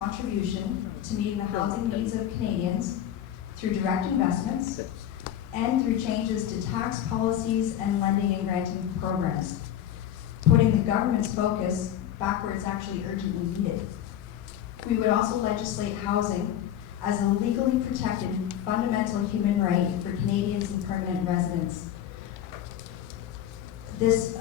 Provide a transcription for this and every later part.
contribution to meeting the housing needs of Canadians through direct investments and through changes to tax policies and lending and granting programs, putting the government's focus back where it's actually urgently needed. We would also legislate housing as a legally protected fundamental human right for Canadians and permanent residents.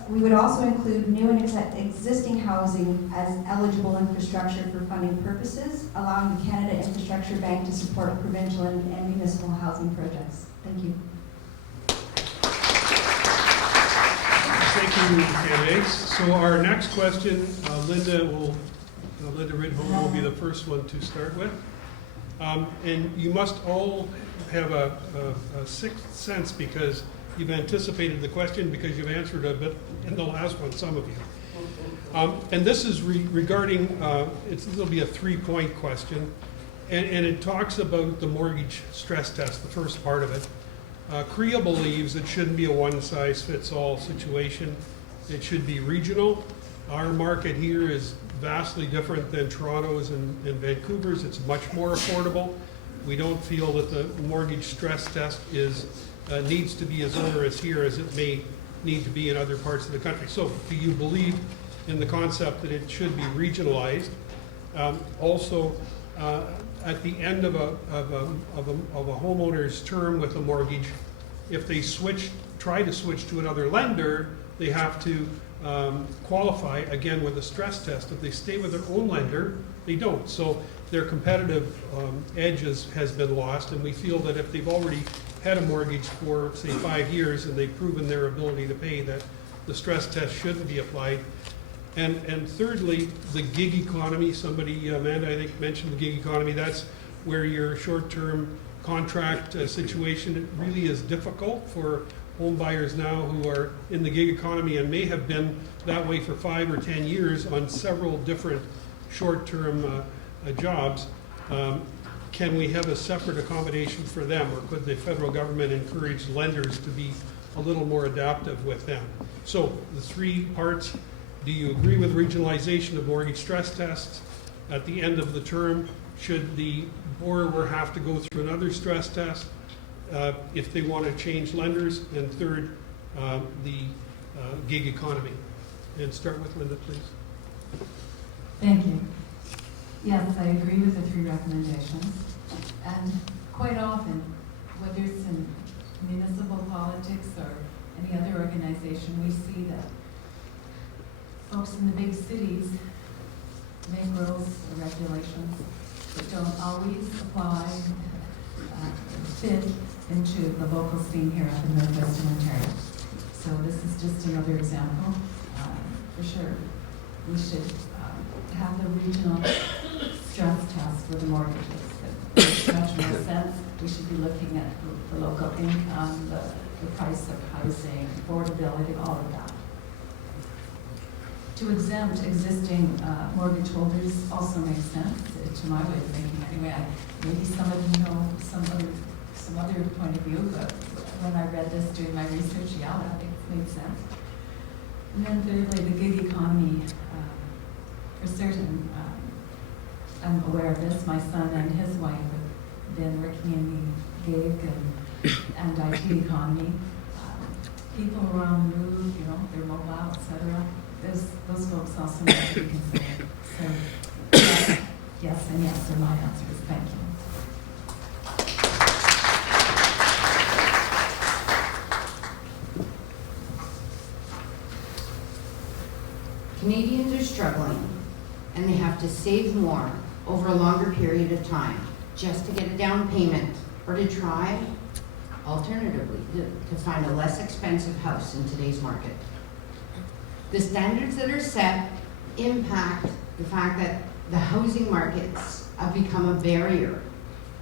We would also include new and existing housing as eligible infrastructure for funding purposes, allowing the Canada Infrastructure Bank to support provincial and municipal housing projects. Thank you. Thank you, candidates. So our next question, Linda Ridholm will be the first one to start with. And you must all have a sixth sense because you've anticipated the question because you've answered a bit in the last one, some of you. And this is regarding, it'll be a 3-point question, and it talks about the mortgage stress test, the first part of it. CREA believes it shouldn't be a one-size-fits-all situation. It should be regional. Our market here is vastly different than Toronto's and Vancouver's. It's much more affordable. We don't feel that the mortgage stress test needs to be as onerous here as it may need to be in other parts of the country. So do you believe in the concept that it should be regionalized? Also, at the end of a homeowner's term with a mortgage, if they try to switch to another lender, they have to qualify again with a stress test. If they stay with their own lender, they don't. So their competitive edge has been lost, and we feel that if they've already had a mortgage for, say, 5 years and they've proven their ability to pay, that the stress test shouldn't be applied. And thirdly, the gig economy. Somebody, Amanda, I think, mentioned the gig economy. That's where your short-term contract situation, it really is difficult for home buyers now who are in the gig economy and may have been that way for 5 or 10 years on several different short-term jobs. Can we have a separate accommodation for them, or could the federal government encourage lenders to be a little more adaptive with them? So the 3 parts. Do you agree with regionalization of mortgage stress tests? At the end of the term, should the borrower have to go through another stress test if they want to change lenders? And third, the gig economy. And start with Linda, please. Thank you. Yes, I agree with the 3 recommendations. And quite often, whether it's in municipal politics or any other organization, we see that folks in the big cities make rules or regulations that don't always apply, fit into the local scene here up in Northwestern Ontario. So this is just another example. For sure, we should have the regional stress test for the mortgages. It makes much more sense. We should be looking at the local income, the price of housing, affordability, all of that. To exempt existing mortgage holders also makes sense, to my way of thinking anyway. Maybe some of you know some other point of view, but when I read this during my research, yeah, I think it made sense. And then thirdly, the gig economy. For certain, I'm aware of this. My son and his wife have been working in the gig and IT economy. People who are on the move, they're mobile, etc. Those folks also need to be considered. So, yes and yes are my answers. Thank you. Canadians are struggling, and they have to save more over a longer period of time just to get a down payment or to try, alternatively, to find a less expensive house in today's market. The standards that are set impact the fact that the housing markets have become a barrier,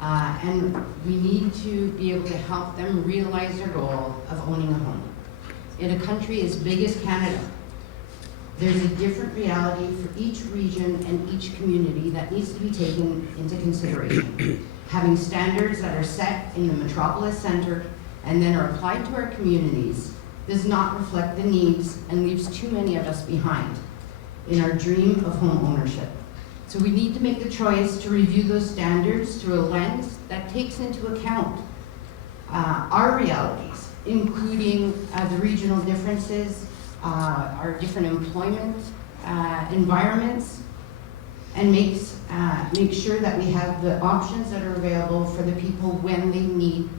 and we need to be able to help them realize their goal of owning a home. In a country as big as Canada, there's a different reality for each region and each community that needs to be taken into consideration. Having standards that are set in the metropolis center and then are applied to our communities does not reflect the needs and leaves too many of us behind in our dream of home ownership. So we need to make the choice to review those standards through a lens that takes into account our realities, including the regional differences, our different employment environments, and make sure that we have the options that are available for the people when they need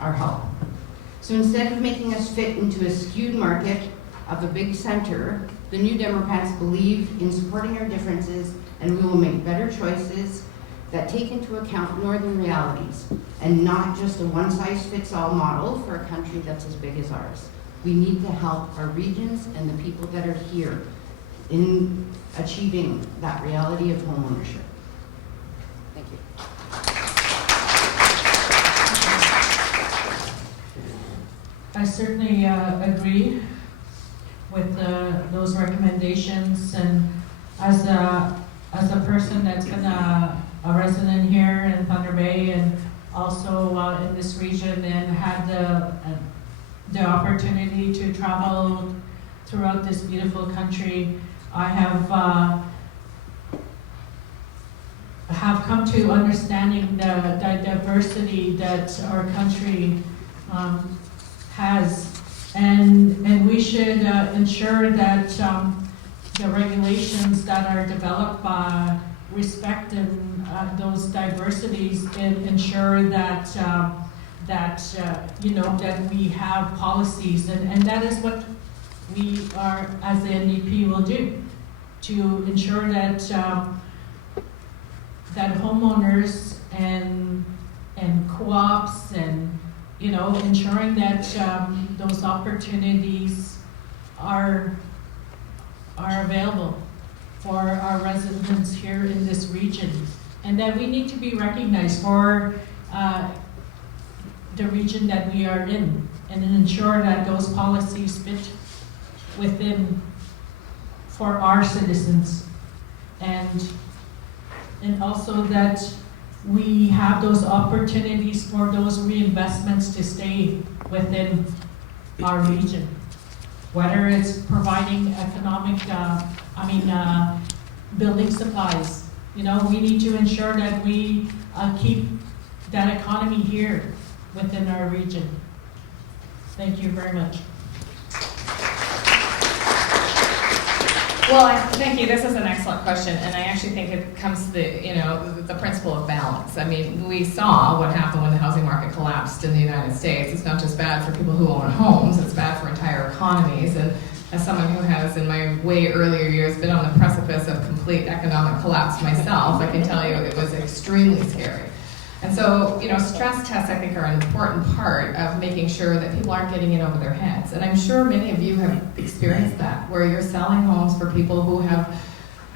our help. So instead of making us fit into a skewed market of a big center, the New Democrats believe in supporting our differences, and we will make better choices that take into account northern realities and not just a one-size-fits-all model for a country that's as big as ours. We need to help our regions and the people that are here in achieving that reality of homeownership. Thank you. I certainly agree with those recommendations, and as a person that's been a resident here in Thunder Bay and also in this region and had the opportunity to travel throughout this beautiful country, I have come to understanding the diversity that our country has, and we should ensure that the regulations that are developed respect those diversities and ensure that that we have policies, and that is what we are as the NDP will do, to ensure that that homeowners and co-ops and ensuring that those opportunities are available for our residents here in this region, and that we need to be recognized for the region that we are in, and ensure that those policies fit within for our citizens, and also that we have those opportunities for those reinvestments to stay within our region, whether it's providing economic, building supplies. We need to ensure that we keep that economy here within our region. Thank you very much. Well, thank you. This is an excellent question, and I actually think it comes to the principle of balance. I mean, we saw what happened when the housing market collapsed in the United States. It's not just bad for people who own homes; it's bad for entire economies. And as someone who has, in my way earlier years, been on the precipice of complete economic collapse myself, I can tell you it was extremely scary. And so, stress tests, I think, are an important part of making sure that people aren't getting in over their heads. And I'm sure many of you have experienced that, where you're selling homes for people who have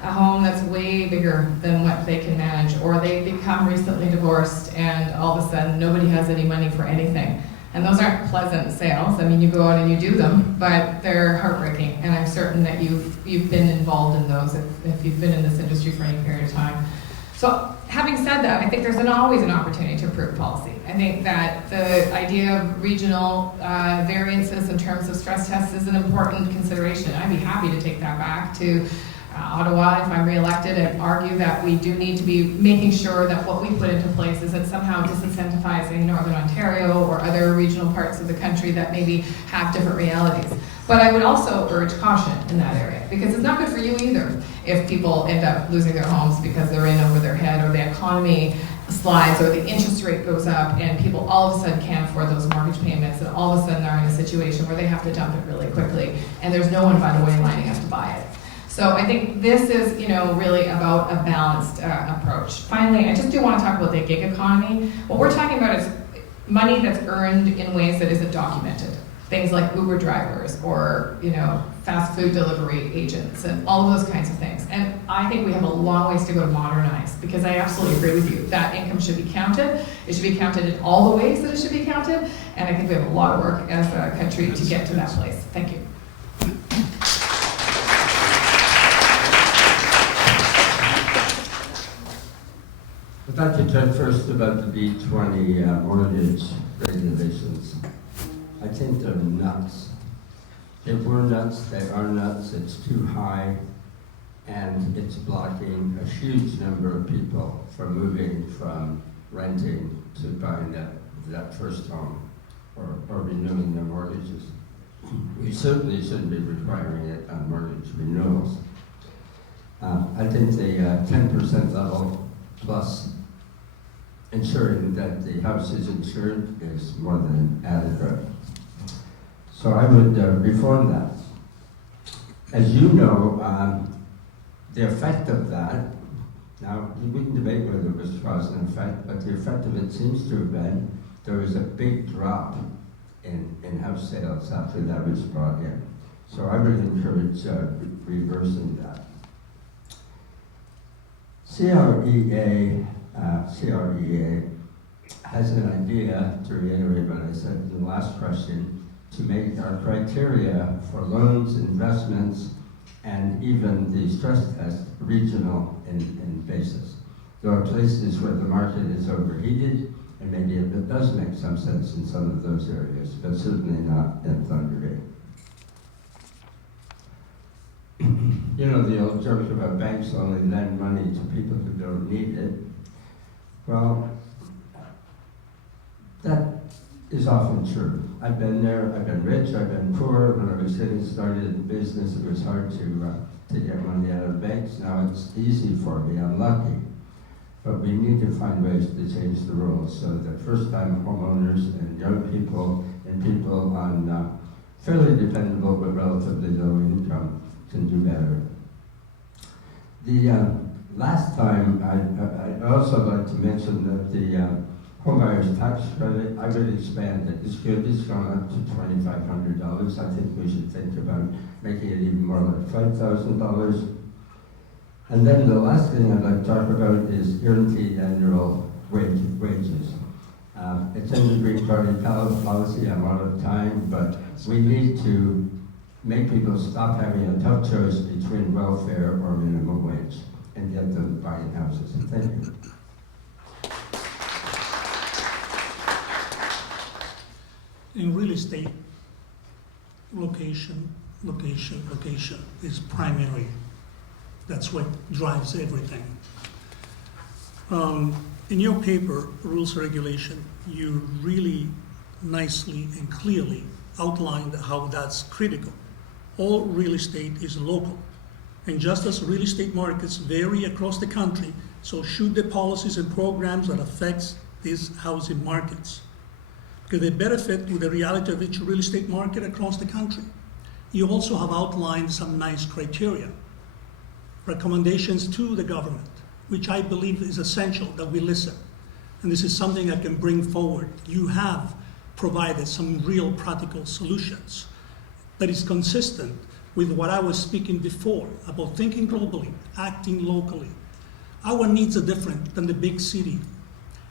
a home that's way bigger than what they can manage, or they become recently divorced and all of a sudden nobody has any money for anything. And those aren't pleasant sales. I mean, you go out and you do them, but they're heartbreaking. And I'm certain that you've been involved in those if you've been in this industry for any period of time. So having said that, I think there's always an opportunity to improve policy. I think that the idea of regional variances in terms of stress tests is an important consideration. I'd be happy to take that back to Ottawa if I'm reelected and argue that we do need to be making sure that what we put into place isn't somehow disincentivizing Northern Ontario or other regional parts of the country that maybe have different realities. But I would also urge caution in that area, because it's not good for you either if people end up losing their homes because they're in over their head, or the economy slides, or the interest rate goes up and people all of a sudden can't afford those mortgage payments, and all of a sudden they're in a situation where they have to dump it really quickly and there's no one, by the way, lining up to buy it. So I think this is, really about a balanced approach. Finally, I just do want to talk about the gig economy. What we're talking about is money that's earned in ways that isn't documented. Things like Uber drivers or, fast food delivery agents and all of those kinds of things. And I think we have a long ways to go to modernize, because I absolutely agree with you. That income should be counted. It should be counted in all the ways that it should be counted. And I think we have a lot of work as a country to get to that place. Thank you. I'd like to talk first about the B20 mortgage regulations. I think they're nuts. They were nuts, they are nuts, it's too high. and it's blocking a huge number of people from moving from renting to buying that first home or renewing their mortgages. We certainly shouldn't be requiring it on mortgage renewals. I think the 10% level plus ensuring that the house is insured is more than adequate. So I would reform that. As you know, the effect of that, now we can debate whether it was cause and effect, but the effect of it seems to have been there was a big drop in house sales after that was brought in. So I would encourage reversing that. CREA has an idea, to reiterate what I said in the last question, to make our criteria for loans, investments, and even the stress test regional in basis. There are places where the market is overheated, and maybe it does make some sense in some of those areas, but certainly not in Thunder Bay. You know the old joke about banks only lend money to people who don't need it. Well, that is often true. I've been there, I've been rich, I've been poor. When I was getting started in business, it was hard to get money out of banks. Now it's easy for me, I'm lucky. But we need to find ways to change the rules so that first-time homeowners and young people and people on fairly dependable but relatively low income can do better. The last time, I'd also like to mention that the homebuyer's tax credit, I would expand it. It's good, it's gone up to $2,500. I think we should think about making it even more like $5,000. And then the last thing I'd like to talk about is guaranteed annual wages. It's in the Green Party policy, I'm out of time, but we need to make people stop having a tough choice between welfare or minimum wage and get them buying houses. Thank you. In real estate, location is primary. That's what drives everything. In your paper, Rules and Regulation, you really nicely and clearly outlined how that's critical. All real estate is local. And just as real estate markets vary across the country, so should the policies and programs that affects these housing markets. Because they benefit with the reality of each real estate market across the country. You also have outlined some nice criteria, recommendations to the government, which I believe is essential that we listen. And this is something I can bring forward. You have provided some real practical solutions that is consistent with what I was speaking before about thinking globally, acting locally. Our needs are different than the big city.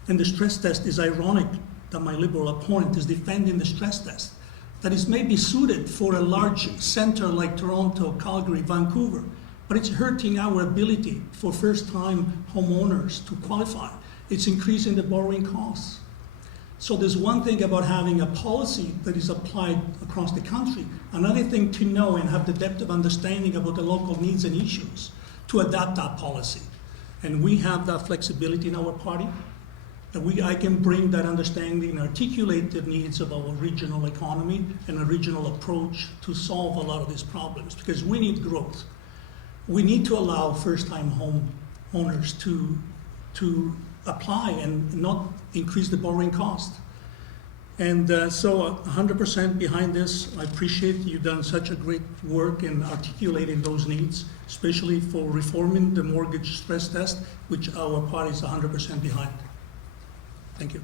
And the stress test is ironic that my liberal opponent is defending the stress test that is maybe suited for a large center like Toronto, Calgary, Vancouver, but it's hurting our ability for first-time homeowners to qualify. It's increasing the borrowing costs. So there's one thing about having a policy that is applied across the country, another thing to know and have the depth of understanding about the local needs and issues to adapt that policy. And we have that flexibility in our party, that I can bring that understanding and articulate the needs of our regional economy and a regional approach to solve a lot of these problems, because we need growth. We need to allow first-time home owners to apply and not increase the borrowing cost. And so 100% behind this. I appreciate you've done such a great work in articulating those needs, especially for reforming the mortgage stress test, which our party is 100% behind. Thank you.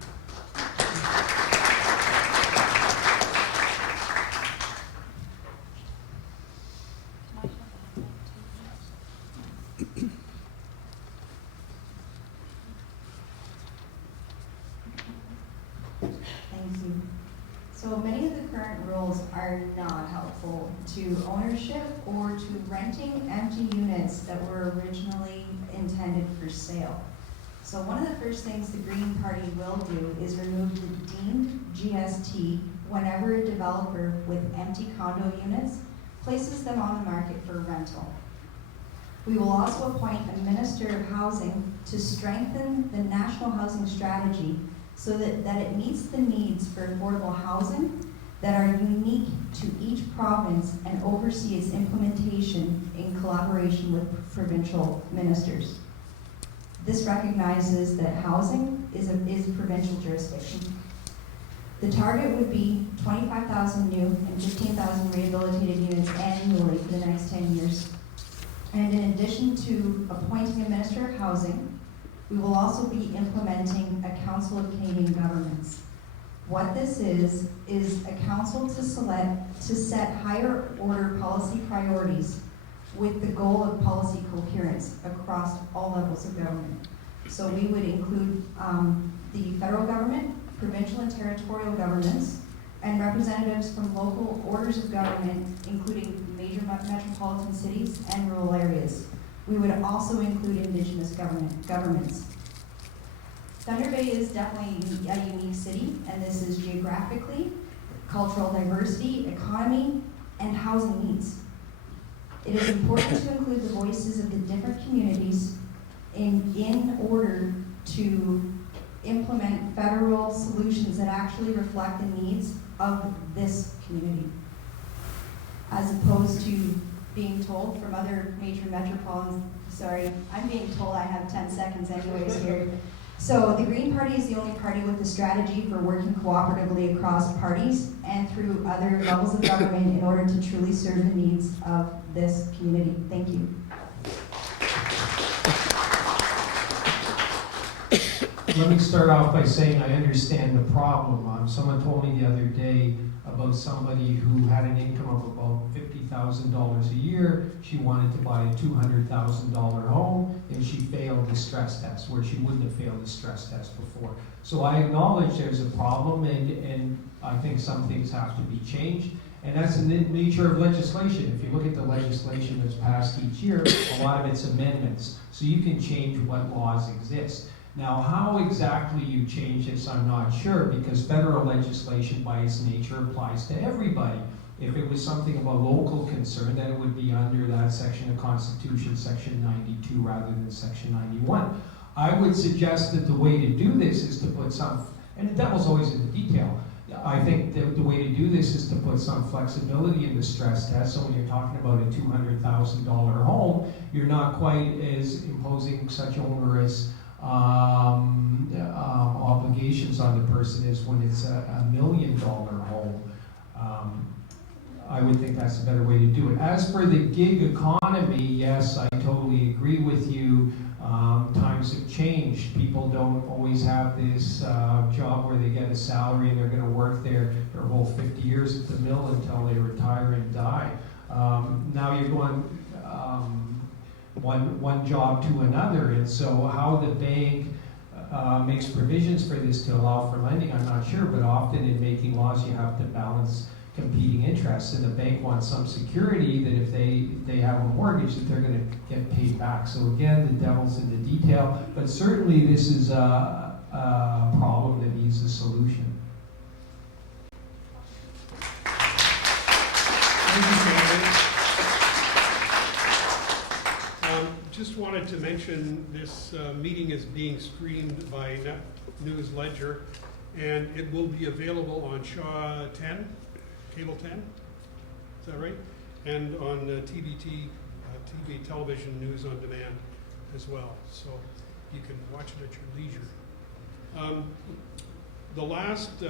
Thank you. So many of the current rules are not helpful to ownership or to renting empty units that were originally intended for sale. So one of the first things the Green Party will do is remove the deemed GST whenever a developer with empty condo units places them on the market for rental. We will also appoint a Minister of Housing to strengthen the national housing strategy so that it meets the needs for affordable housing that are unique to each province and oversee its implementation in collaboration with provincial ministers. This recognizes that housing is provincial jurisdiction. The target would be 25,000 new and 15,000 rehabilitated units annually for the next 10 years. And in addition to appointing a Minister of Housing, we will also be implementing a Council of Canadian Governments. What this is a council to set higher order policy priorities with the goal of policy coherence across all levels of government. So we would include the federal government, provincial and territorial governments, and representatives from local orders of government, including major metropolitan cities and rural areas. We would also include Indigenous governments. Thunder Bay is definitely a unique city, and this is geographically, cultural diversity, economy, and housing needs. It is important to include the voices of the different communities in order to implement federal solutions that actually reflect the needs of this community, as opposed to being told from other major metropolitans. Sorry, I'm being told I have 10 seconds anyways here. So the Green Party is the only party with a strategy for working cooperatively across parties and through other levels of government in order to truly serve the needs of this community. Thank you. Let me start off by saying I understand the problem. Someone told me the other day about somebody who had an income of about $50,000 a year. She wanted to buy a $200,000 home, and she failed the stress test, where she wouldn't have failed the stress test before. So I acknowledge there's a problem, and I think some things have to be changed. And that's the nature of legislation. If you look at the legislation that's passed each year, a lot of it's amendments. So you can change what laws exist. Now, how exactly you change this, I'm not sure, because federal legislation by its nature applies to everybody. If it was something of a local concern, then it would be under that section of Constitution, Section 92, rather than Section 91. I would suggest that the way to do this is to put some, and the devil's always in the detail. I think that the way to do this is to put some flexibility in the stress test. So when you're talking about a $200,000 home, you're not quite as imposing such onerous obligations on the person as when it's a $1 million home. I would think that's a better way to do it. As for the gig economy, yes, I totally agree with you. Times have changed. People don't always have this job where they get a salary and they're going to work their whole 50 years at the mill until they retire and die. Now you're going one job to another, and so how the bank makes provisions for this to allow for lending, I'm not sure, but often in making laws you have to balance competing interests, and the bank wants some security that if they have a mortgage that they're going to get paid back. So again, the devil's in the detail, but certainly this is a problem that needs a solution. Thank you, Candace. Just wanted to mention this meeting is being streamed by Net News Ledger, and it will be available on Shaw 10, Cable 10, is that right? And on TBT, TV Television News on Demand as well, so you can watch it at your leisure. The last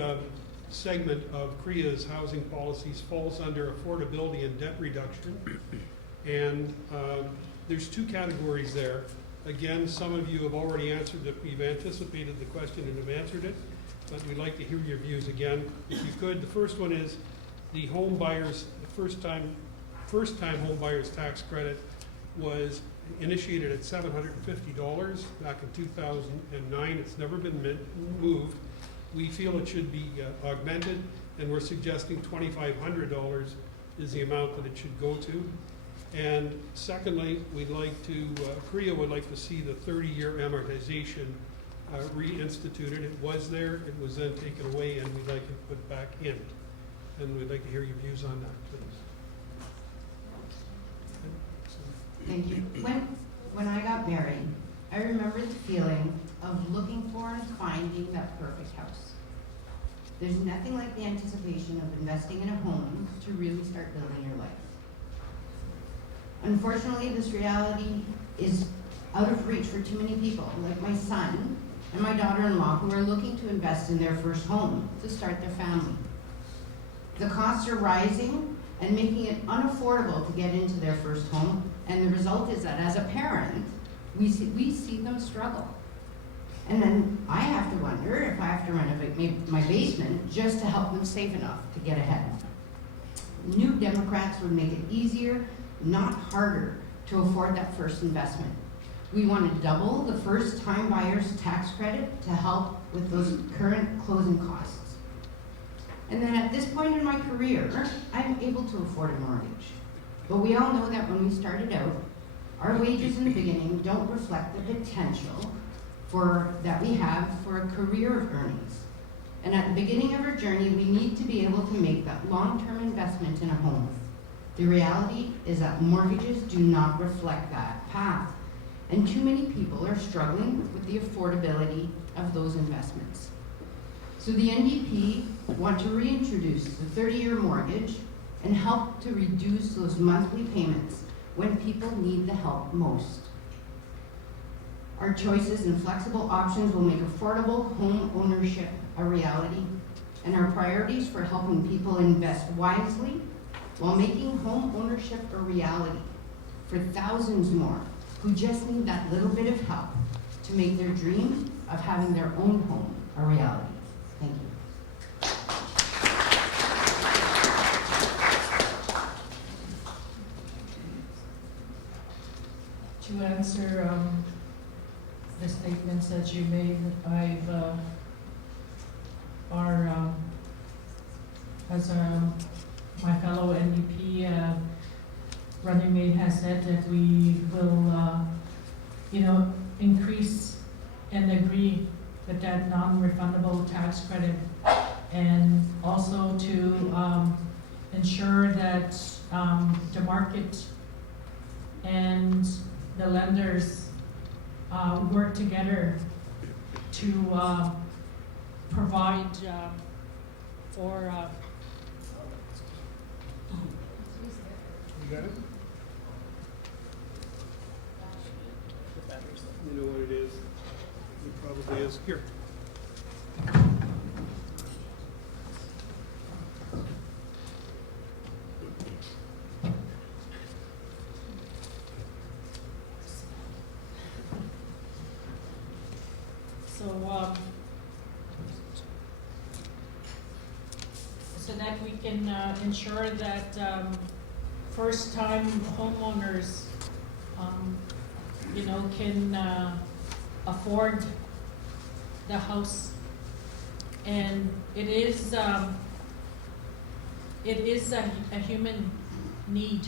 segment of CREA's housing policies falls under affordability and debt reduction, and there's two categories there. Again, some of you have already answered it. We've anticipated the question and have answered it, but we'd like to hear your views again. If you could, the first one is the home buyers, the first time home buyers tax credit was initiated at $750 back in 2009. It's never been moved. We feel it should be augmented, and we're suggesting $2,500 is the amount that it should go to. And secondly, we'd like to, CREA would like to see the 30-year amortization reinstituted. It was there, it was then taken away, and we'd like it put back in. And we'd like to hear your views on that, please. Thank you. When I got married, I remember the feeling of looking for and finding that perfect house. There's nothing like the anticipation of investing in a home to really start building your life. Unfortunately, this reality is out of reach for too many people, like my son and my daughter-in-law, who are looking to invest in their first home to start their family. The costs are rising and making it unaffordable to get into their first home, and the result is that as a parent, we see them struggle. And then I have to wonder if I have to renovate my basement just to help them save enough to get ahead. New Democrats would make it easier, not harder, to afford that first investment. We want to double the first-time buyer's tax credit to help with those current closing costs. And then at this point in my career, I'm able to afford a mortgage. But we all know that when we started out, our wages in the beginning don't reflect the potential that we have for a career of earnings. And at the beginning of our journey, we need to be able to make that long-term investment in a home. The reality is that mortgages do not reflect that path, and too many people are struggling with the affordability of those investments. So the NDP want to reintroduce the 30-year mortgage and help to reduce those monthly payments when people need the help most. Our choices and flexible options will make affordable home ownership a reality, and our priorities for helping people invest wisely while making home ownership a reality for thousands more who just need that little bit of help to make their dream of having their own home a reality. Thank you. To answer the statements that you made, my fellow NDP running mate has said that we will, increase and agree with that non-refundable tax credit, and also to ensure that the market and the lenders work together to provide for You got it? You know what it is? It probably is. Here. So that we can ensure that first-time homeowners, can afford the house. And it is a human need,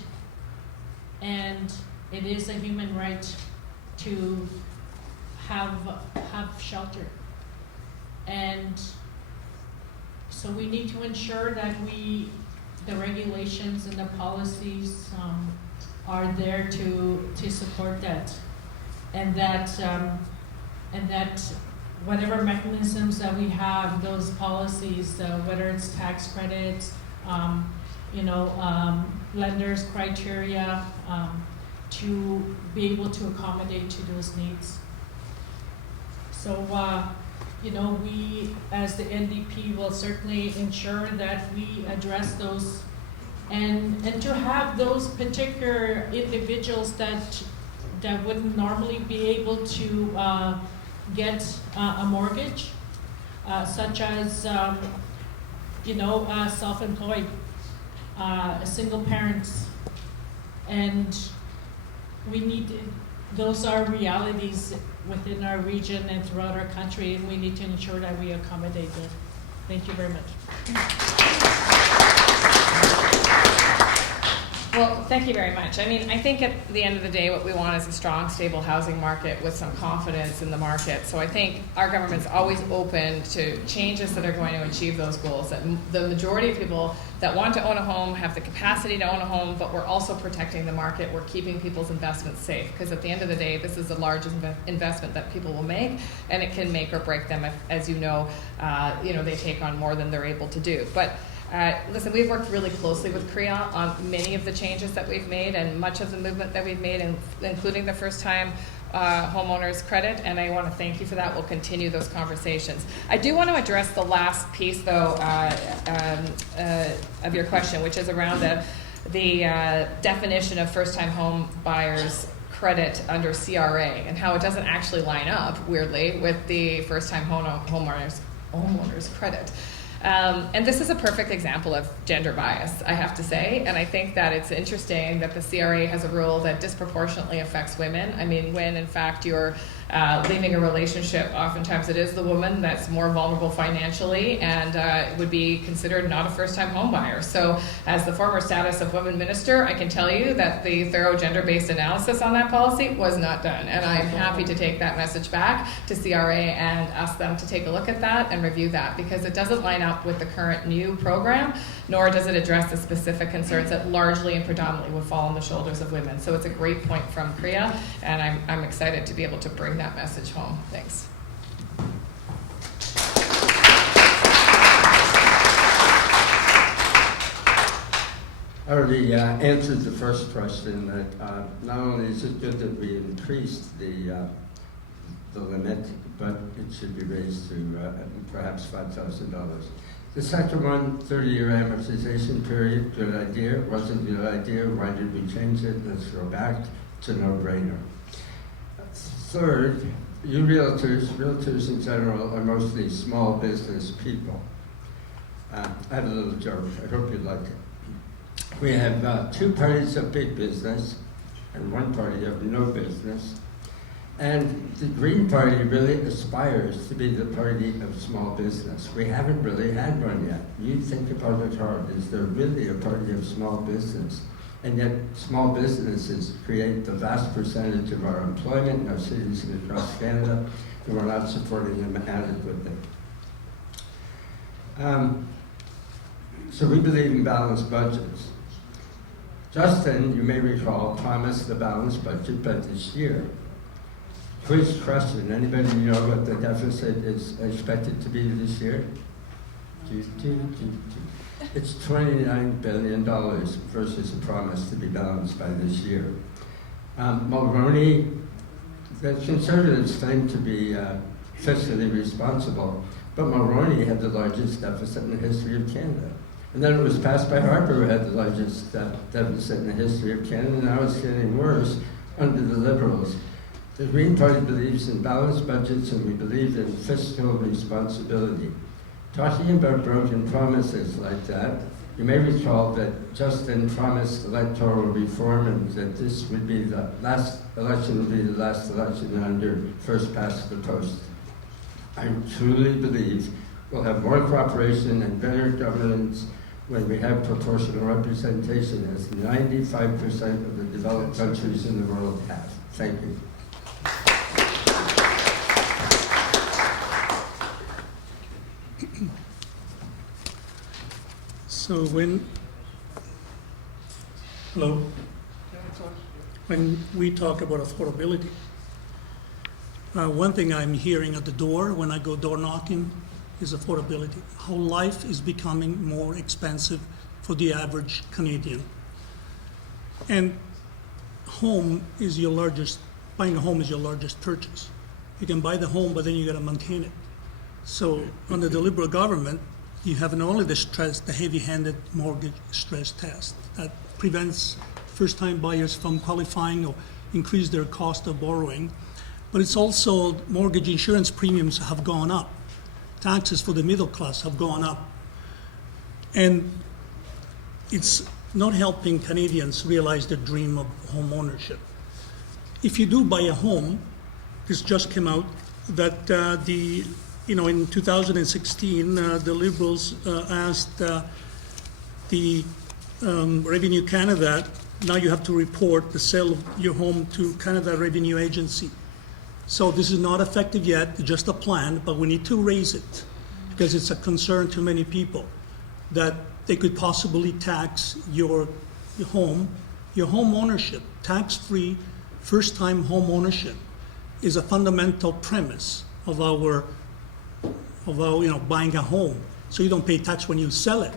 and it is a human right to have shelter. And so we need to ensure that the regulations and the policies are there to support that, and that whatever mechanisms that we have, those policies, whether it's tax credits, lenders' criteria, to be able to accommodate to those needs. So, we as the NDP will certainly ensure that we address those, and to have those particular individuals that wouldn't normally be able to get a mortgage, such as self-employed, single parents, and those are realities within our region and throughout our country, and we need to ensure that we accommodate them. Thank you very much. Well, thank you very much. I mean, I think at the end of the day, what we want is a strong, stable housing market with some confidence in the market. So I think our government's always open to changes that are going to achieve those goals. That the majority of people that want to own a home have the capacity to own a home, but we're also protecting the market. We're keeping people's investments safe, because at the end of the day, this is the largest investment that people will make, and it can make or break them if, as you know, they take on more than they're able to do. But listen, we've worked really closely with CREA on many of the changes that we've made and much of the movement that we've made, including the first-time homeowners credit, and I want to thank you for that. We'll continue those conversations. I do want to address the last piece, though, of your question, which is around the definition of first-time home buyers credit under CRA and how it doesn't actually line up, weirdly, with the first-time homeowners credit. And this is a perfect example of gender bias, I have to say, and I think that it's interesting that the CRA has a rule that disproportionately affects women. I mean, when in fact you're leaving a relationship, oftentimes it is the woman that's more vulnerable financially and would be considered not a first-time home buyer. So as the former status of women minister, I can tell you that the thorough gender-based analysis on that policy was not done. And I'm happy to take that message back to CRA and ask them to take a look at that and review that, because it doesn't line up with the current new program, nor does it address the specific concerns that largely and predominantly would fall on the shoulders of women. So it's a great point from CREA, and I'm excited to be able to bring that message home. Thanks. I already answered the first question that not only is it good that we increased the limit, but it should be raised to perhaps $5,000. The second one, 30-year amortization period, good idea. Wasn't a good idea. Why did we change it? Let's go back. It's a no-brainer. Third, you realtors in general are mostly small business people. I have a little joke. I hope you like it. We have two parties of big business and one party of no business. And the Green Party really aspires to be the party of small business. We haven't really had one yet. You think about it hard. Is there really a party of small business? And yet small businesses create the vast percentage of our employment in our cities and across Canada, and we're not supporting them adequately. So we believe in balanced budgets. Justin, you may recall, promised the balanced budget by this year. Quiz question, anybody know what the deficit is expected to be this year? It's $29 billion versus a promise to be balanced by this year. Mulroney, the Conservatives claim to be fiscally responsible, but Mulroney had the largest deficit in the history of Canada. And then it was passed by Harper, who had the largest deficit in the history of Canada, and now it's getting worse under the Liberals. The Green Party believes in balanced budgets, and we believe in fiscal responsibility. Talking about broken promises like that, you may recall that Justin promised electoral reform and that this would be the last election would be the last election under first past the post. I truly believe we'll have more cooperation and better governance when we have proportional representation, as 95% of the developed countries in the world have. Thank you. So when we talk about affordability, one thing I'm hearing at the door when I go door knocking is affordability. How life is becoming more expensive for the average Canadian. And buying a home is your largest purchase. You can buy the home, but then you got to maintain it. So under the Liberal government, you have not only the heavy-handed mortgage stress test that prevents first-time buyers from qualifying or increase their cost of borrowing, but it's also mortgage insurance premiums have gone up. Taxes for the middle class have gone up. And it's not helping Canadians realize their dream of home ownership. If you do buy a home, this just came out, that in 2016, the Liberals asked the Revenue Canada, now you have to report the sale of your home to Canada Revenue Agency. So this is not effective yet, just a plan, but we need to raise it because it's a concern to many people that they could possibly tax your home ownership. Tax-free, first-time home ownership is a fundamental premise of our buying a home. So you don't pay tax when you sell it.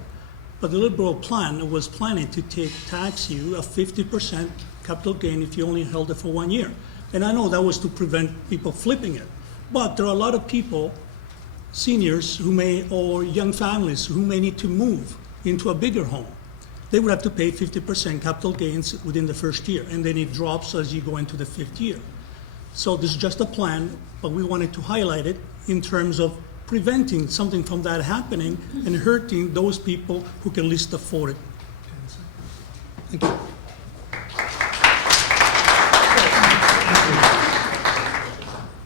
But the Liberal plan was planning to tax you a 50% capital gain if you only held it for 1 year. And I know that was to prevent people flipping it. But there are a lot of people, seniors or young families who may need to move into a bigger home. They would have to pay 50% capital gains within the first year, and then it drops as you go into the 5th year. So this is just a plan, but we wanted to highlight it in terms of preventing something from that happening and hurting those people who can least afford it. Thank you.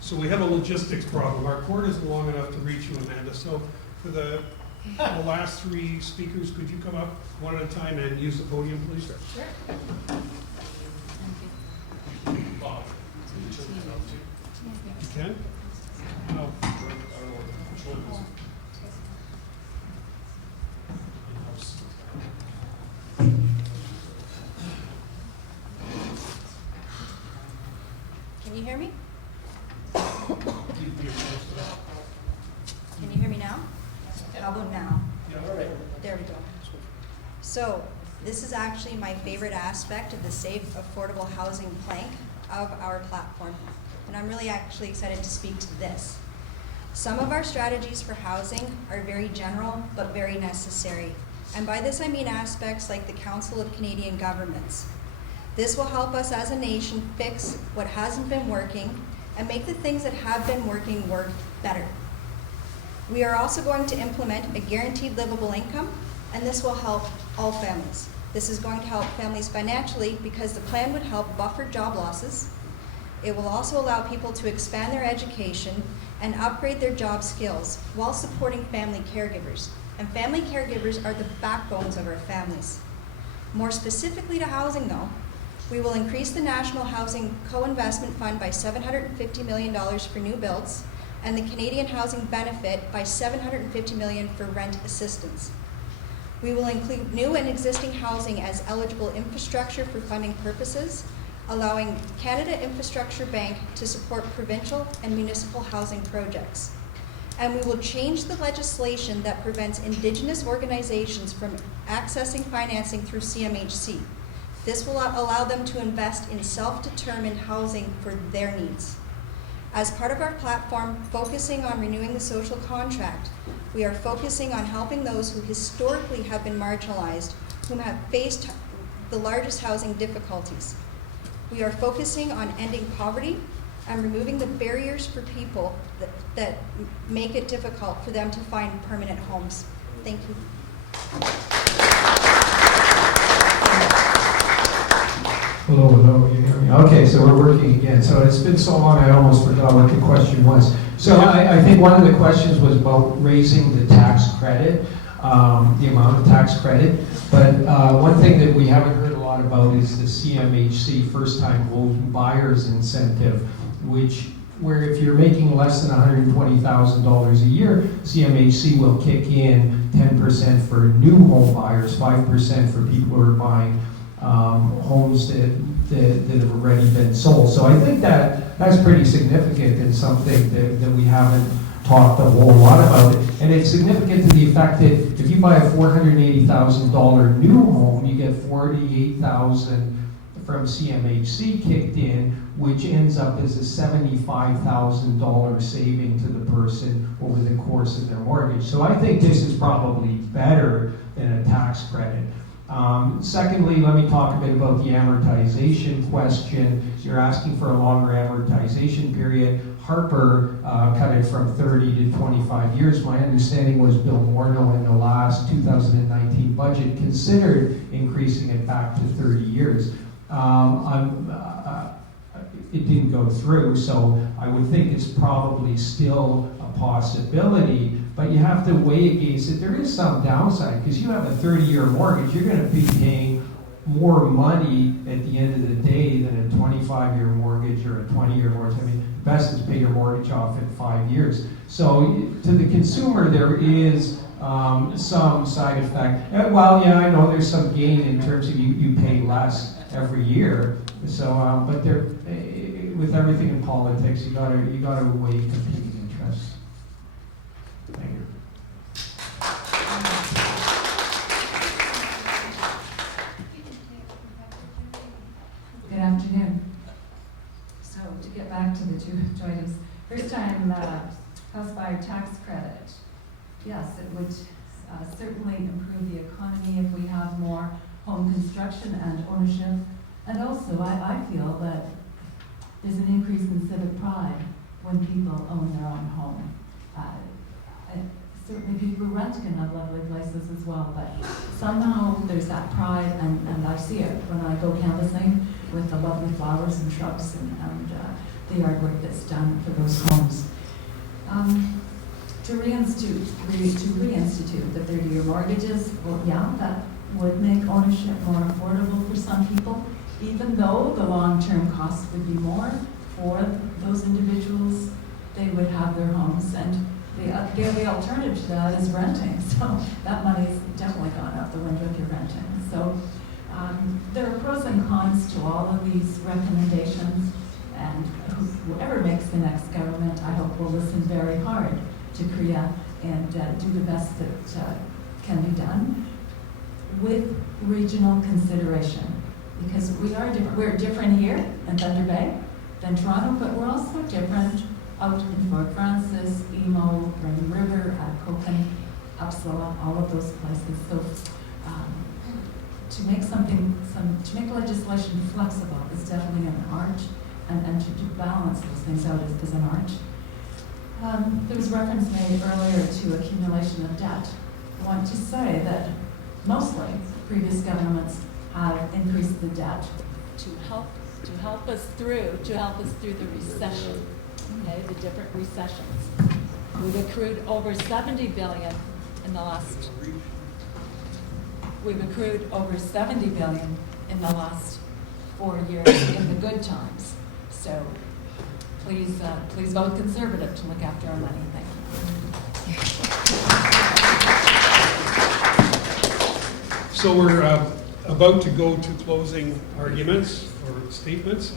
So we have a logistics problem. Our cord isn't long enough to reach you, Amanda. So for the last 3 speakers, could you come up one at a time and use the podium, please? Sure. Bob. You can? No. Can you hear me? Can you hear me now? How about now? There we go. So this is actually my favorite aspect of the Safe Affordable Housing plank of our platform. And I'm really actually excited to speak to this. Some of our strategies for housing are very general but very necessary. And by this I mean aspects like the Council of Canadian Governments. This will help us as a nation fix what hasn't been working and make the things that have been working work better. We are also going to implement a guaranteed livable income, and this will help all families. This is going to help families financially because the plan would help buffer job losses. It will also allow people to expand their education and upgrade their job skills while supporting family caregivers. And family caregivers are the backbones of our families. More specifically to housing though, we will increase the National Housing Co-Investment Fund by $750 million for new builds and the Canadian Housing Benefit by $750 million for rent assistance. We will include new and existing housing as eligible infrastructure for funding purposes, allowing Canada Infrastructure Bank to support provincial and municipal housing projects. And we will change the legislation that prevents Indigenous organizations from accessing financing through CMHC. This will allow them to invest in self-determined housing for their needs. As part of our platform focusing on renewing the social contract, we are focusing on helping those who historically have been marginalized, whom have faced the largest housing difficulties. We are focusing on ending poverty and removing the barriers for people that make it difficult for them to find permanent homes. Thank you. Hello, you hear me? Okay, so we're working again. So it's been so long, I almost forgot what the question was. So I think one of the questions was about raising the tax credit, the amount of tax credit. But one thing that we haven't heard a lot about is the CMHC first-time home buyers incentive, where if you're making less than $120,000 a year, CMHC will kick in 10% for new home buyers, 5% for people who are buying homes that have already been sold. So I think that's pretty significant and something that we haven't talked a whole lot about. And it's significant to the effect that if you buy a $480,000 new home, you get $48,000 from CMHC kicked in, which ends up as a $75,000 saving to the person over the course of their mortgage. So I think this is probably better than a tax credit. Secondly, let me talk a bit about the amortization question. You're asking for a longer amortization period. Harper cut it from 30 to 25 years. My understanding was Bill Morneau in the last 2019 budget considered increasing it back to 30 years. it didn't go through, so I would think it's probably still a possibility, but you have to weigh against it. There is some downside, because you have a 30-year mortgage, you're gonna be paying more money at the end of the day than a 25-year mortgage or a 20-year mortgage. I mean, the best is pay your mortgage off in 5 years. So to the consumer, there is some side effect. Well, yeah, I know there's some gain in terms of you pay less every year. So, but there, with everything in politics, you gotta weigh competing interests. Thank you. Good afternoon. So to get back to the two items, first time house buyer tax credit. Yes, it would certainly improve the economy if we have more home construction and ownership. And also, I feel that there's an increase in civic pride when people own their own home. Certainly people who rent can have lovely places as well, but somehow there's that pride, and I see it when I go canvassing with the lovely flowers and shrubs and the yard work that's done for those homes. To reinstitute the 30-year mortgages, well, yeah, that would make ownership more affordable for some people, even though the long-term costs would be more for those individuals. They would have their homes, and the alternative to that is renting. So that money's definitely gone out the window if you're renting. So there are pros and cons to all of these recommendations, and whoever makes the next government, I hope will listen very hard to Korea and do the best that can be done with regional consideration. Because we are different. We're different here in Thunder Bay than Toronto, but we're also different out in Fort Francis, Emo, Rainy River, Koken, Upsala, all of those places. So to make legislation flexible is definitely an art, and to balance those things out is an art. There was reference made earlier to accumulation of debt. I want to say that mostly previous governments have increased the debt to help us through the recession, okay, the different recessions. We've accrued over 70 billion in the last. We've accrued over 70 billion in the last 4 years in the good times. So please vote Conservative to look after our money. Thank you. So we're about to go to closing arguments or statements,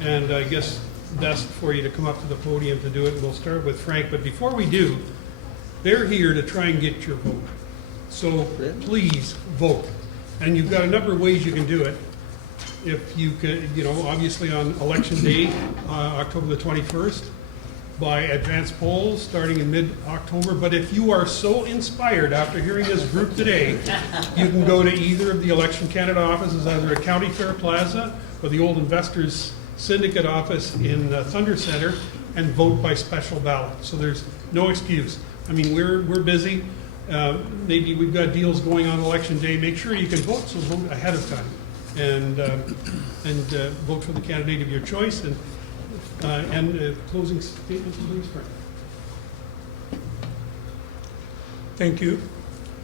and I guess best for you to come up to the podium to do it. We'll start with Frank, but before we do, they're here to try and get your vote. So please vote. And you've got a number of ways you can do it. If you could, obviously on election day, October the 21st, by advance polls starting in mid-October. But if you are so inspired after hearing this group today, you can go to either of the Election Canada offices, either at County Fair Plaza or the Old Investors Syndicate office in Thunder Center, and vote by special ballot. So there's no excuse. I mean, we're busy. Maybe we've got deals going on election day. Make sure you can vote, so vote ahead of time, and vote for the candidate of your choice. And closing statement, please, Frank. Thank you.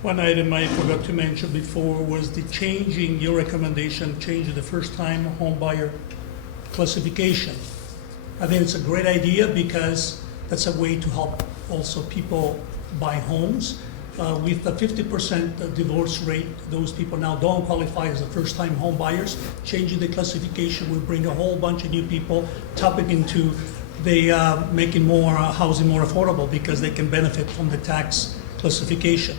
One item I forgot to mention before was the changing your recommendation, changing the first-time home buyer classification. I think it's a great idea because that's a way to help also people buy homes. With the 50% divorce rate, those people now don't qualify as a first-time home buyers. Changing the classification will bring a whole bunch of new people tapping into the making more housing more affordable because they can benefit from the tax classification.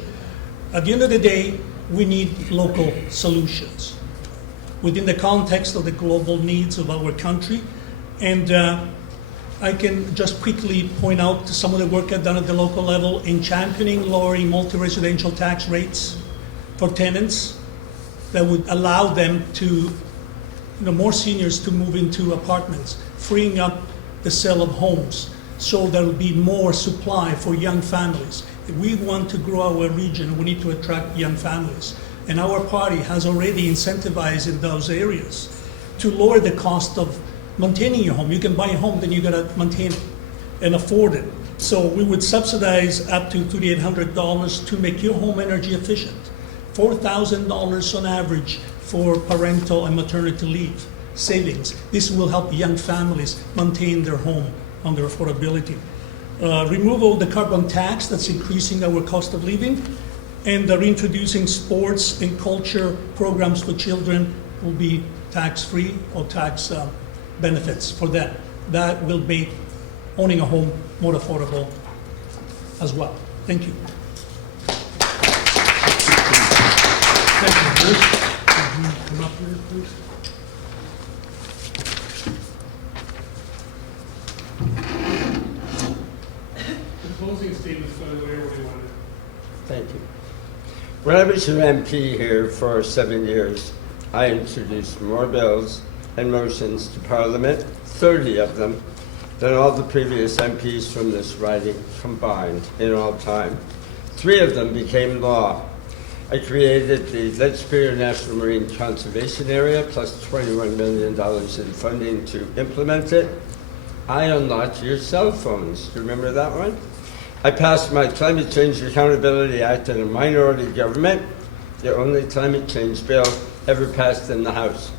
At the end of the day, we need local solutions within the context of the global needs of our country. And I can just quickly point out some of the work I've done at the local level in championing lowering multi-residential tax rates for tenants that would allow them to, more seniors to move into apartments, freeing up the sale of homes so there will be more supply for young families. If we want to grow our region, we need to attract young families. And our party has already incentivized in those areas to lower the cost of maintaining your home. You can buy a home, then you gotta maintain it and afford it. So we would subsidize up to $3,800 to make your home energy efficient. $4,000 on average for parental and maternity leave savings. This will help young families maintain their home on their affordability. Removal of the carbon tax that's increasing our cost of living, and reintroducing sports and culture programs for children will be tax-free or tax benefits for them. That will make owning a home more affordable as well. Thank you. Thank you, Bruce. Could you come up here, please? The closing statements, by the way, whatever you want to. Thank you. When I was an MP here for 7 years, I introduced more bills and motions to Parliament, 30 of them, than all the previous MPs from this riding combined in all time. 3 of them became law. I created the Lake Superior National Marine Conservation Area, plus $21 million in funding to implement it. I unlocked your cell phones. Do you remember that one? I passed my Climate Change Accountability Act in a minority government, the only climate change bill ever passed in the House.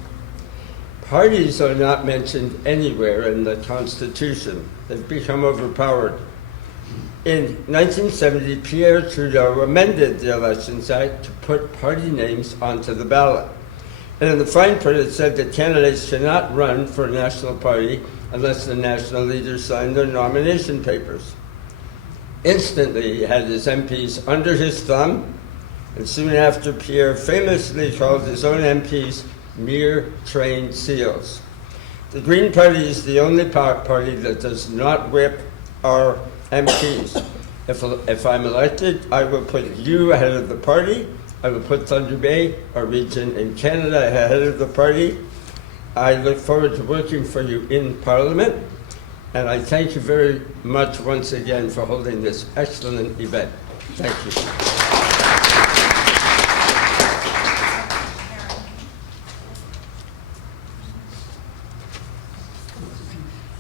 Parties are not mentioned anywhere in the Constitution. They've become overpowered. In 1970, Pierre Trudeau amended the Elections Act to put party names onto the ballot. And in the fine print, it said that candidates cannot run for a national party unless the national leaders sign their nomination papers. Instantly, he had his MPs under his thumb, and soon after, Pierre famously called his own MPs mere trained seals. The Green Party is the only party that does not whip our MPs. If I'm elected, I will put you ahead of the party. I will put Thunder Bay, our region in Canada, ahead of the party. I look forward to working for you in Parliament, and I thank you very much once again for holding this excellent event. Thank you.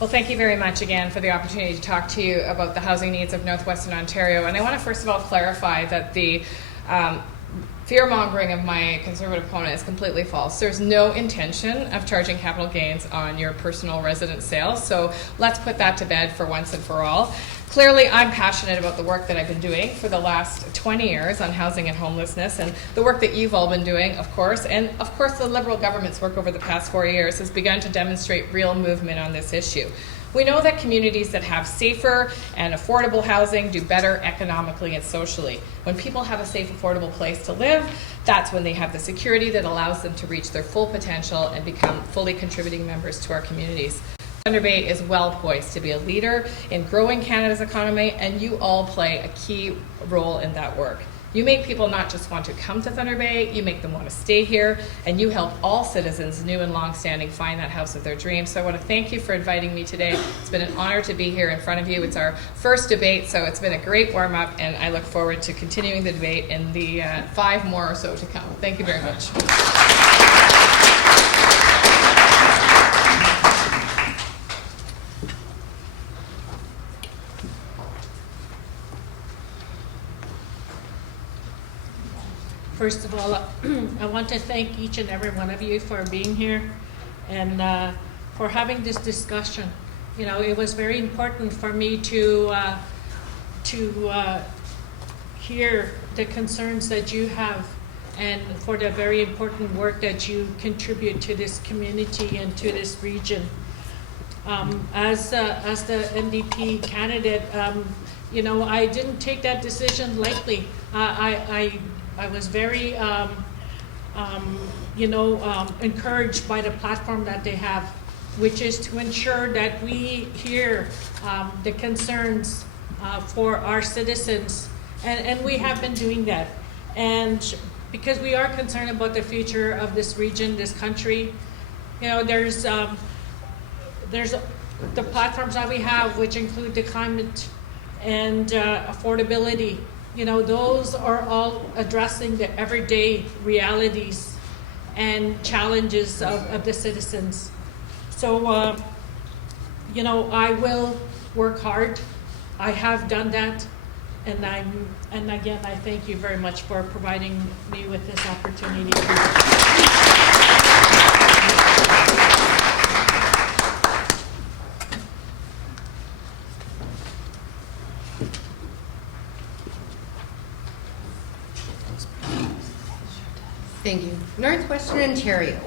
Well, thank you very much again for the opportunity to talk to you about the housing needs of Northwestern Ontario. And I want to first of all clarify that the fear-mongering of my Conservative opponent is completely false. There's no intention of charging capital gains on your personal residence sales. So let's put that to bed for once and for all. Clearly, I'm passionate about the work that I've been doing for the last 20 years on housing and homelessness, and the work that you've all been doing, of course. And of course, the Liberal government's work over the past 4 years has begun to demonstrate real movement on this issue. We know that communities that have safer and affordable housing do better economically and socially. When people have a safe, affordable place to live, that's when they have the security that allows them to reach their full potential and become fully contributing members to our communities. Thunder Bay is well poised to be a leader in growing Canada's economy, and you all play a key role in that work. You make people not just want to come to Thunder Bay, you make them want to stay here, and you help all citizens, new and long-standing, find that house of their dreams. So I want to thank you for inviting me today. It's been an honor to be here in front of you. It's our first debate, so it's been a great warm-up, and I look forward to continuing the debate in the 5 more or so to come. Thank you very much. First of all, I want to thank each and every one of you for being here and for having this discussion. You know, it was very important for me to hear the concerns that you have and for the very important work that you contribute to this community and to this region. As the NDP candidate, you know, I didn't take that decision lightly. I was very, encouraged by the platform that they have, which is to ensure that we hear the concerns for our citizens, and we have been doing that. And because we are concerned about the future of this region, this country, you know, there's the platforms that we have, which include the climate and affordability. You know, those are all addressing the everyday realities and challenges of the citizens. So, you know, I will work hard. I have done that. And again, I thank you very much for providing me with this opportunity. Thank you. Northwestern Ontario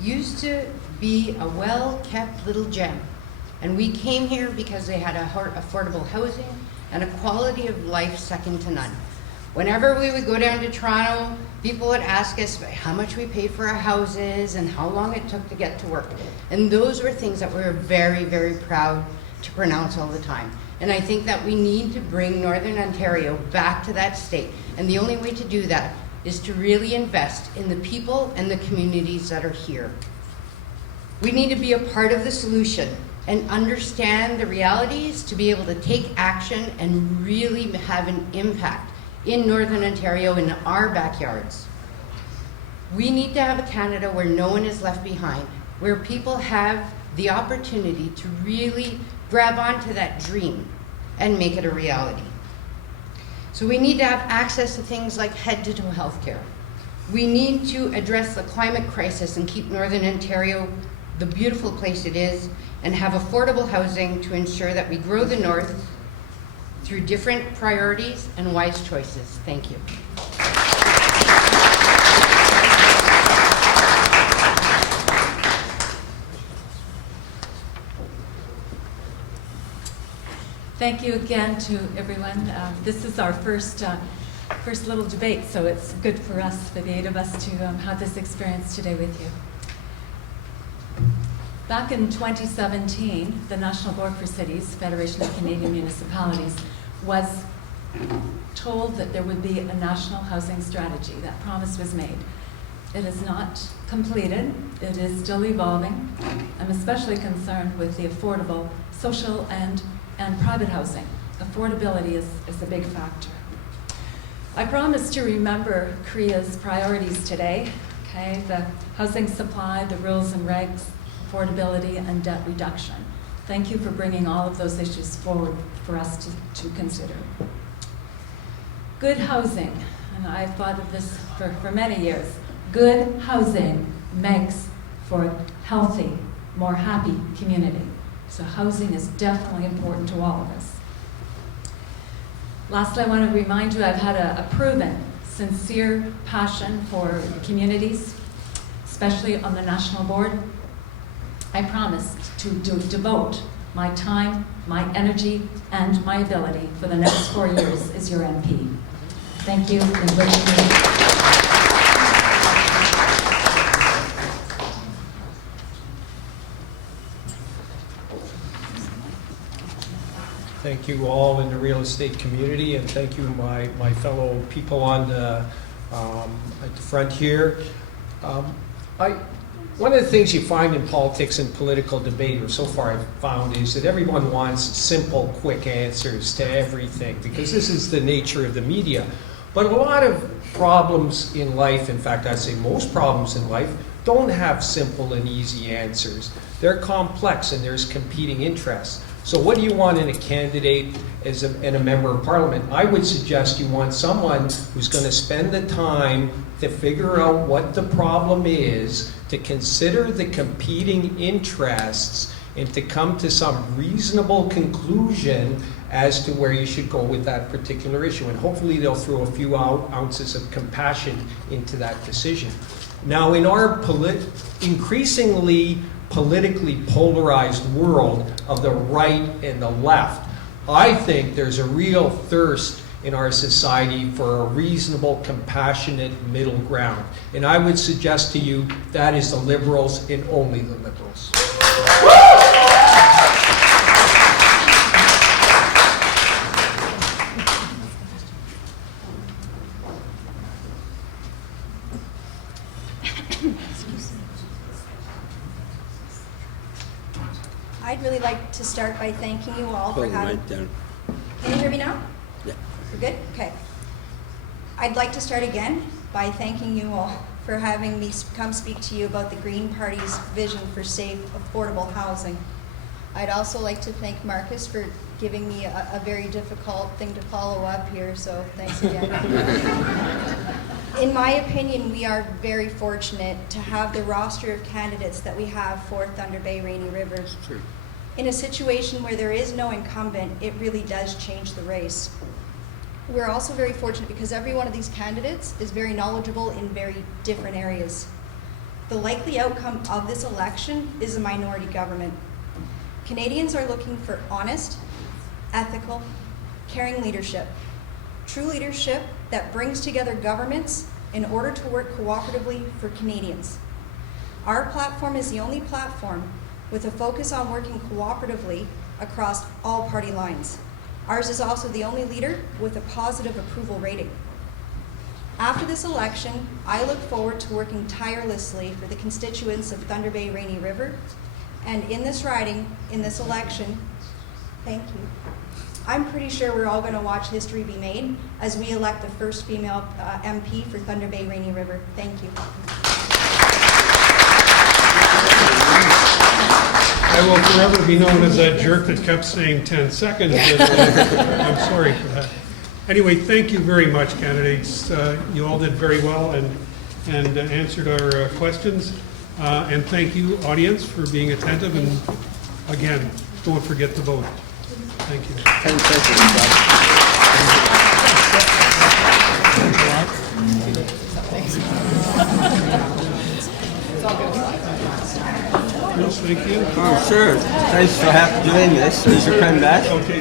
used to be a well-kept little gem. And we came here because they had affordable housing and a quality of life second to none. Whenever we would go down to Toronto, people would ask us how much we paid for our houses and how long it took to get to work. And those were things that we were very, very proud to pronounce all the time. And I think that we need to bring Northern Ontario back to that state. And the only way to do that is to really invest in the people and the communities that are here. We need to be a part of the solution and understand the realities to be able to take action and really have an impact in Northern Ontario, in our backyards. We need to have a Canada where no one is left behind, where people have the opportunity to really grab onto that dream and make it a reality. So we need to have access to things like head-to-toe health care. We need to address the climate crisis and keep Northern Ontario the beautiful place it is, and have affordable housing to ensure that we grow the North through different priorities and wise choices. Thank you. Thank you again to everyone. This is our first little debate, so it's good for us, for the 8 of us, to have this experience today with you. Back in 2017, the National Board for Cities, Federation of Canadian Municipalities, was told that there would be a national housing strategy. That promise was made. It is not completed. It is still evolving. I'm especially concerned with the affordable social and private housing. Affordability is a big factor. I promised to remember CREA's priorities today, okay? The housing supply, the rules and regs, affordability, and debt reduction. Thank you for bringing all of those issues forward for us to consider. Good housing, and I've thought of this for many years. Good housing makes for a healthy, more happy community. So housing is definitely important to all of us. Lastly, I want to remind you I've had a proven, sincere passion for communities, especially on the national board. I promised to devote my time, my energy, and my ability for the next 4 years as your MP. Thank you, and wish you. Thank you all in the real estate community, and thank you my fellow people on the, at the front here. One of the things you find in politics and political debate, or so far I've found, is that everyone wants simple, quick answers to everything, because this is the nature of the media. But a lot of problems in life, in fact I'd say most problems in life, don't have simple and easy answers. They're complex and there's competing interests. So what do you want in a candidate and a member of parliament? I would suggest you want someone who's going to spend the time to figure out what the problem is, to consider the competing interests, and to come to some reasonable conclusion as to where you should go with that particular issue. And hopefully they'll throw a few ounces of compassion into that decision. Now, in our increasingly politically polarized world of the right and the left, I think there's a real thirst in our society for a reasonable, compassionate middle ground. And I would suggest to you that is the Liberals and only the Liberals. I'd really like to start by thanking you all for having... Can you hear me now? Yeah. We're good? Okay. I'd like to start again by thanking you all for having me come speak to you about the Green Party's vision for safe, affordable housing. I'd also like to thank Marcus for giving me a very difficult thing to follow up here, so thanks again. In my opinion, we are very fortunate to have the roster of candidates that we have for Thunder Bay Rainy River. In a situation where there is no incumbent, it really does change the race. We're also very fortunate because every one of these candidates is very knowledgeable in very different areas. The likely outcome of this election is a minority government. Canadians are looking for honest, ethical, caring leadership. True leadership that brings together governments in order to work cooperatively for Canadians. Our platform is the only platform with a focus on working cooperatively across all party lines. Ours is also the only leader with a positive approval rating. After this election, I look forward to working tirelessly for the constituents of Thunder Bay Rainy River, and in this riding, in this election, thank you. I'm pretty sure we're all going to watch history be made as we elect the first female MP for Thunder Bay Rainy River. Thank you. I will forever be known as that jerk that kept saying 10 seconds. I'm sorry for that. Anyway, thank you very much, candidates. You all did very well and answered our questions. And thank you, audience, for being attentive. And again, don't forget to vote. Thank you. Chris, thank you. Oh, sure. Thanks for doing this. Thanks for coming back. Okay.